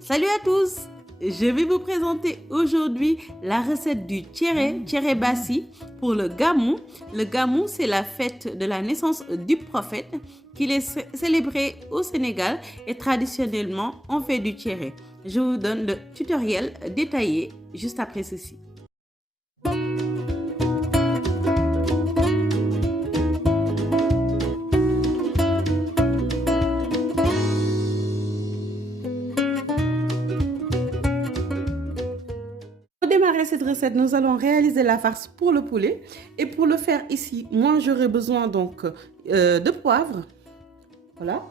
Salut à tous! Je vais vous présenter aujourd'hui la recette du tchéré bassi pour le gamou. Le gamou, c'est la fête de la naissance du prophète qu'il est célébré au Sénégal et traditionnellement on fait du tchéré. Je vous donne le tutoriel détaillé juste après ceci. Pour démarrer cette recette, nous allons réaliser la farce pour le poulet. Et pour le faire ici, moi j'aurai besoin donc de poivre. Voilà.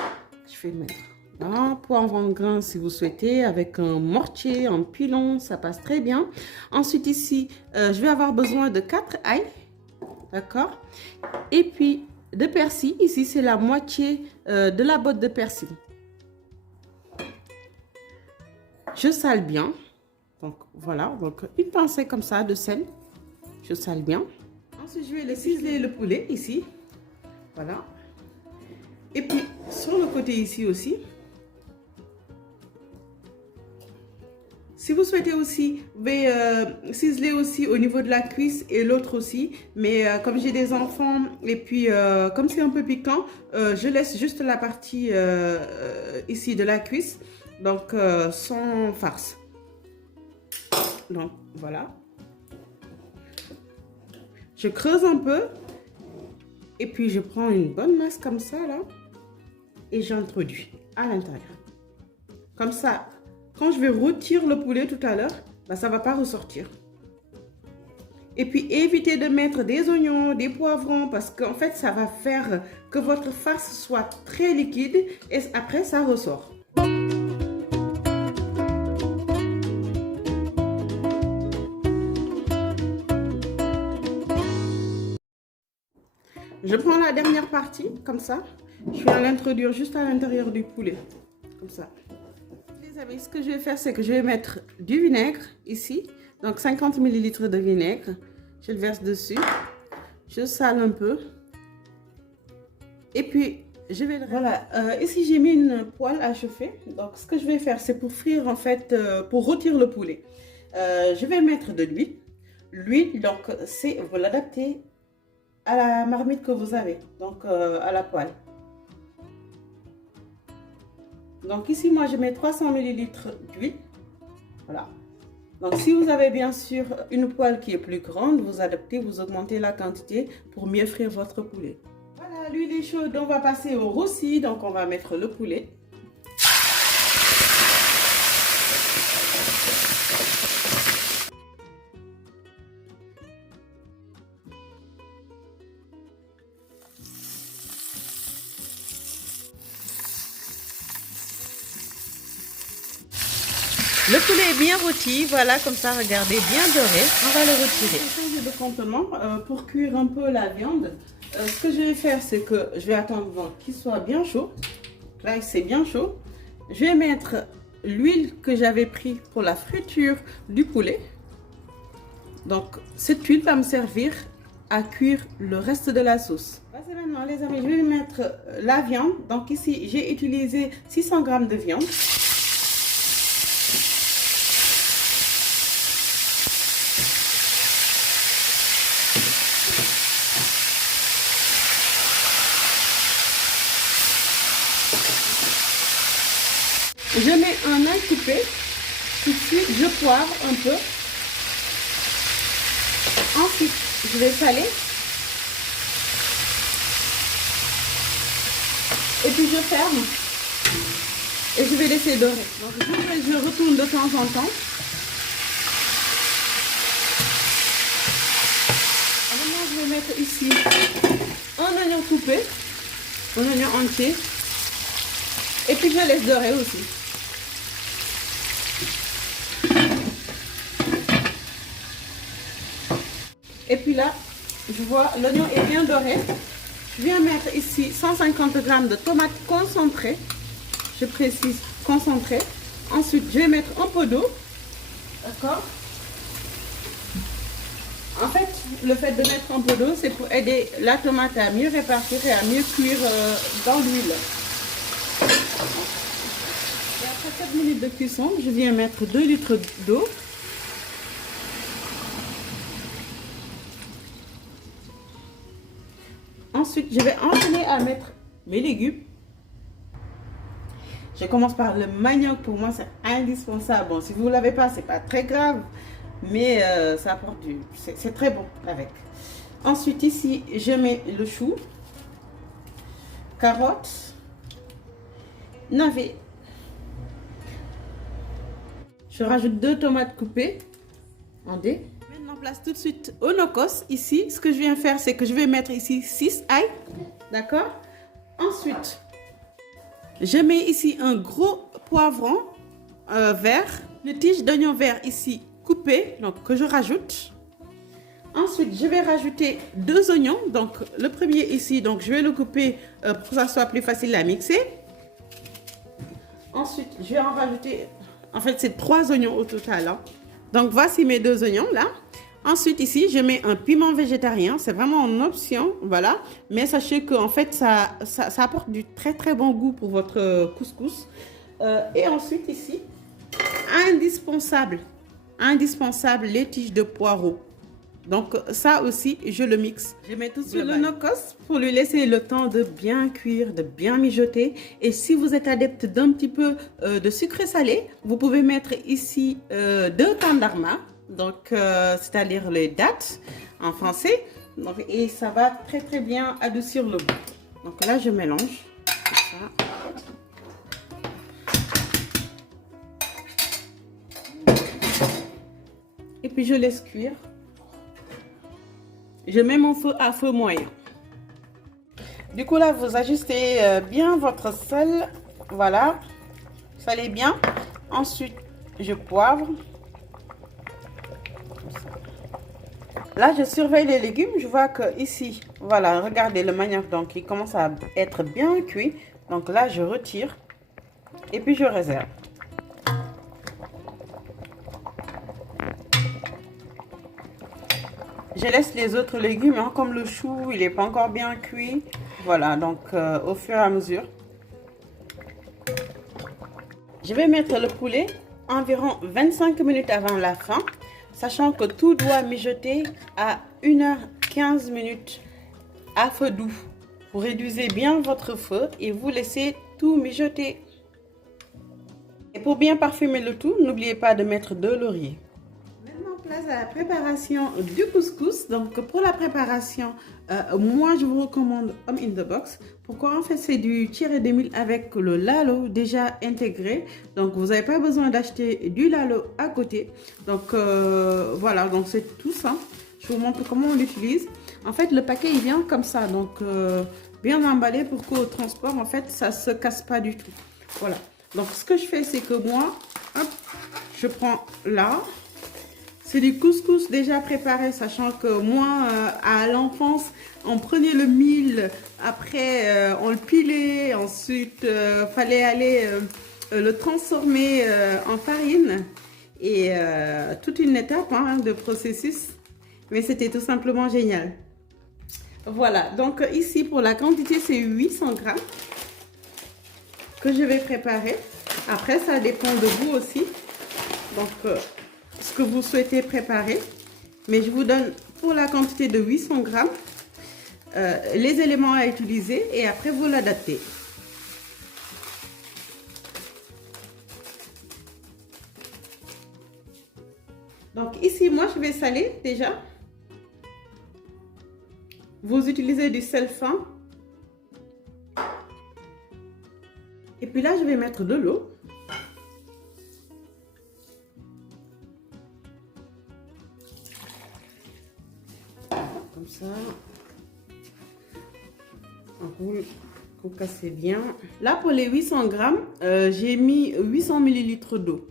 Je vais mettre un poivre en grain si vous souhaitez, avec un mortier, un pilon, ça passe très bien. Ensuite ici, je vais avoir besoin de 4 ail. D'accord. Et puis de persil. Ici, c'est la moitié de la botte de persil. Je sale bien. Donc voilà, donc une pincée comme ça de sel. Je sale bien. Ensuite, je vais le ciseler le poulet ici. Voilà. Et puis sur le côté ici aussi. Si vous souhaitez aussi, vous pouvez ciseler aussi au niveau de la cuisse et l'autre aussi. Mais comme j'ai des enfants et puis comme c'est un peu piquant, je laisse juste la partie ici de la cuisse. Donc sans farce. Donc voilà. Je creuse un peu. Et puis je prends une bonne masse comme ça là. Et j'introduis à l'intérieur. Comme ça, quand je vais rôtir le poulet tout à l'heure, bah, ça ne va pas ressortir. Et puis évitez de mettre des oignons, des poivrons, parce qu'en fait ça va faire que votre farce soit très liquide et après ça ressort. Je prends la dernière partie, comme ça. Je vais l'introduire juste à l'intérieur du poulet. Comme ça. Les amis, ce que je vais faire, c'est que je vais mettre du vinaigre ici. Donc 50 ml de vinaigre. Je le verse dessus. Je sale un peu. Et puis, je vais... Voilà, ici j'ai mis une poêle à chauffer. Donc ce que je vais faire, c'est pour frire en fait, pour rôtir le poulet. Je vais mettre de l'huile. L'huile, donc, c'est, vous l'adaptez à la marmite que vous avez, donc à la poêle. Donc ici, moi, je mets 300 ml d'huile. Voilà. Donc si vous avez bien sûr une poêle qui est plus grande, vous adaptez, vous augmentez la quantité pour mieux frire votre poulet. Voilà, l'huile est chaude, on va passer au roussi. Donc on va mettre le poulet. Le poulet est bien rôti, voilà, comme ça, regardez, bien doré. On va le retirer. Je vais changer de contenant pour cuire un peu la viande. Ce que je vais faire, c'est que je vais attendre qu'il soit bien chaud. Là, c'est bien chaud. Je vais mettre l'huile que j'avais prise pour la friture du poulet. Donc, cette huile va me servir à cuire le reste de la sauce. Maintenant, les amis, je vais mettre la viande. Donc, ici, j'ai utilisé 600 g de viande. Je mets un ail coupé, tout de suite je poivre un peu. Ensuite, je vais saler. Et puis je ferme. Et je vais laisser dorer. Donc je retourne de temps en temps. Alors je vais mettre ici un oignon coupé, un oignon entier. Et puis je laisse dorer aussi. Et puis là, je vois l'oignon est bien doré. Je viens mettre ici 150 g de tomates concentrées. Je précise concentrées. Ensuite, je vais mettre un peu d'eau. D'accord? En fait, le fait de mettre un peu d'eau, c'est pour aider la tomate à mieux répartir et à mieux cuire dans l'huile. 7 minutes de cuisson, je viens mettre 2 litres d'eau. Ensuite, je vais enchaîner à mettre mes légumes. Je commence par le manioc. Pour moi, c'est indispensable. Bon, si vous ne l'avez pas, c'est pas très grave. Mais ça apporte du... C'est très bon avec. Ensuite, ici, je mets le chou, carottes, navets. Je rajoute 2 tomates coupées en dés. Maintenant, place tout de suite au nokos. Ici, ce que je viens faire, c'est que je vais mettre ici 6 ail. D'accord? Ensuite, je mets ici un gros poivron vert. Une tige d'oignon vert ici coupée, donc que je rajoute. Ensuite, je vais rajouter 2 oignons. Donc, le premier ici, donc je vais le couper pour que ça soit plus facile à mixer. Ensuite, je vais en rajouter... En fait, c'est 3 oignons au total. Hein. Donc, voici mes 2 oignons là. Ensuite, ici, je mets un piment végétarien. C'est vraiment en option, voilà. Mais sachez qu'en fait, ça apporte du très très bon goût pour votre couscous. Et ensuite, ici, indispensable, les tiges de poireaux. Donc, ça aussi, je le mixe. Je mets tout sur le nokos pour lui laisser le temps de bien cuire, de bien mijoter. Et si vous êtes adepte d'un petit peu de sucré salé, vous pouvez mettre ici 2 tandarma. Donc, c'est-à-dire les dattes en français. Donc, et ça va très très bien adoucir le goût. Donc là, je mélange. Comme ça. Et puis, je laisse cuire. Je mets mon feu à feu moyen. Du coup, là, vous ajustez bien votre sel. Voilà. Salez bien. Ensuite, je poivre. Là, je surveille les légumes. Je vois que ici, voilà, regardez le manioc. Donc, il commence à être bien cuit. Donc là, je retire. Et puis, je réserve. Je laisse les autres légumes, hein, comme le chou, il n'est pas encore bien cuit. Voilà, donc au fur et à mesure. Je vais mettre le poulet environ 25 minutes avant la fin, sachant que tout doit mijoter à 1h15 minutes à feu doux. Vous réduisez bien votre feu et vous laissez tout mijoter. Et pour bien parfumer le tout, n'oubliez pas de mettre de laurier. Place à la préparation du couscous. Donc pour la préparation, moi je vous recommande Home in the Box. Pourquoi? En fait, c'est du tiré d'huile avec le lalo déjà intégré. Donc vous n'avez pas besoin d'acheter du lalo à côté. Donc voilà, donc c'est tout ça. Je vous montre comment on l'utilise. En fait, le paquet il vient comme ça, donc bien emballé pour qu'au transport en fait ça se casse pas du tout. Voilà. Donc ce que je fais, c'est que moi, hop, je prends là. C'est du couscous déjà préparé, sachant que moi, à l'enfance, on prenait le mil, après on le pilait, ensuite fallait aller le transformer en farine. Et toute une étape hein, de processus, mais c'était tout simplement génial. Voilà, donc ici pour la quantité, c'est 800 grammes que je vais préparer. Après, ça dépend de vous aussi. Donc... ce que vous souhaitez préparer, mais je vous donne pour la quantité de 800 grammes les éléments à utiliser et après vous l'adaptez. Donc ici moi je vais saler déjà. Vous utilisez du sel fin et puis là je vais mettre de l'eau. Comme ça, on roule, vous cassez bien. Là pour les 800 grammes, j'ai mis 800 ml d'eau.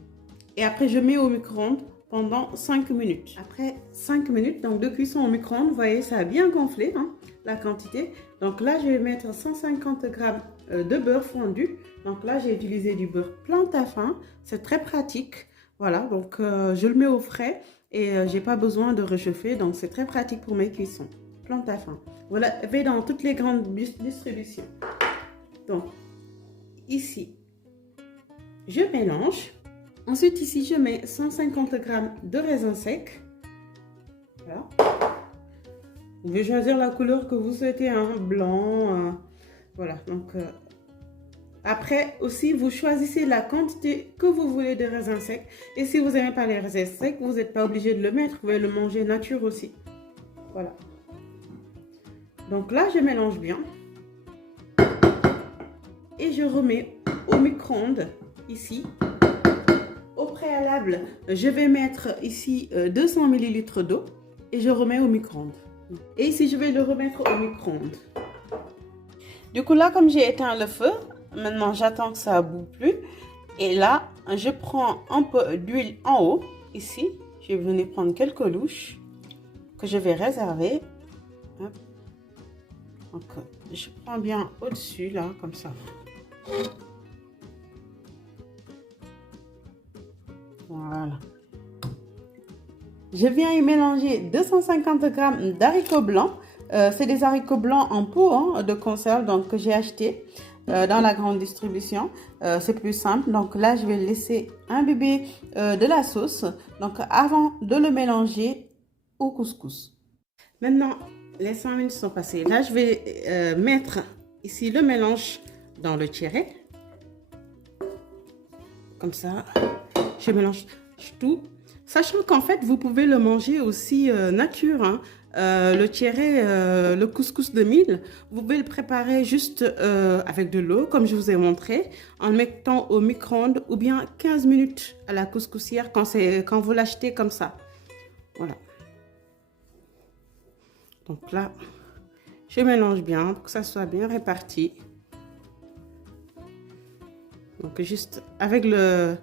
Et après je mets au micro-ondes pendant 5 minutes. Après 5 minutes donc de cuisson au micro-ondes, vous voyez ça a bien gonflé hein, la quantité. Donc là je vais mettre 150 grammes de beurre fondu. Donc là j'ai utilisé du beurre Plantafin, c'est très pratique. Voilà, donc je le mets au frais. Et j'ai pas besoin de réchauffer, donc c'est très pratique pour mes cuissons. Plantafin. Voilà, va dans toutes les grandes distributions. Donc, ici, Je mélange. Ensuite, ici, je mets 150 g de raisin sec. Voilà. Vous pouvez choisir la couleur que vous souhaitez, hein, blanc. Voilà. Donc, après, aussi, vous choisissez la quantité que vous voulez de raisin sec. Et si vous n'aimez pas les raisins secs, vous n'êtes pas obligé de le mettre. Vous pouvez le manger nature aussi. Voilà. Donc là, je mélange bien. Et je remets au micro-ondes, ici. Au préalable, je vais mettre ici 200 ml d'eau et je remets au micro-ondes. Et ici, je vais le remettre au micro-ondes. Du coup, là, comme j'ai éteint le feu, maintenant j'attends que ça bout plus. Et là, je prends un peu d'huile en haut, ici. Je vais venir prendre quelques louches que je vais réserver. Hop. Donc, je prends bien au-dessus, là, comme ça. Voilà. Je viens y mélanger 250 g d'haricots blancs. C'est des haricots blancs en pot, hein, de conserve, donc que j'ai acheté dans la grande distribution. C'est plus simple. Donc là, je vais laisser imbiber de la sauce. Donc avant de le mélanger au couscous. Maintenant, les 5 minutes sont passées. Là, je vais mettre ici le mélange dans le tiéré. Comme ça, je mélange tout. Sachant qu'en fait, vous pouvez le manger aussi nature, hein. Le tiéré, le couscous de mil, vous pouvez le préparer juste avec de l'eau, comme je vous ai montré, en le mettant au micro-ondes ou bien 15 minutes à la couscoussière quand vous l'achetez comme ça. Voilà. Donc là, je mélange bien pour que ça soit bien réparti. Donc juste avec le...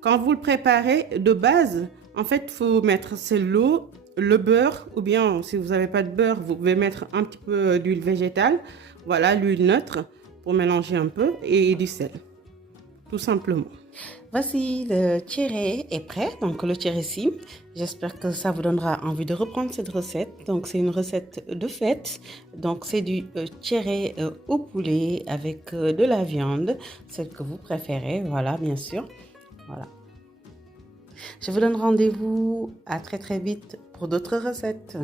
Quand vous le préparez de base, en fait, il faut mettre c'est l'eau, le beurre, ou bien si vous n'avez pas de beurre, vous pouvez mettre un petit peu d'huile végétale. Voilà, l'huile neutre pour mélanger un peu et du sel, tout simplement. Voici le tiéré est prêt, donc le tiéré sim. J'espère que ça vous donnera envie de reprendre cette recette. Donc c'est une recette de fête. Donc c'est du tiéré au poulet avec de la viande, celle que vous préférez. Voilà, bien sûr. Voilà. Je vous donne rendez-vous à très vite pour d'autres recettes.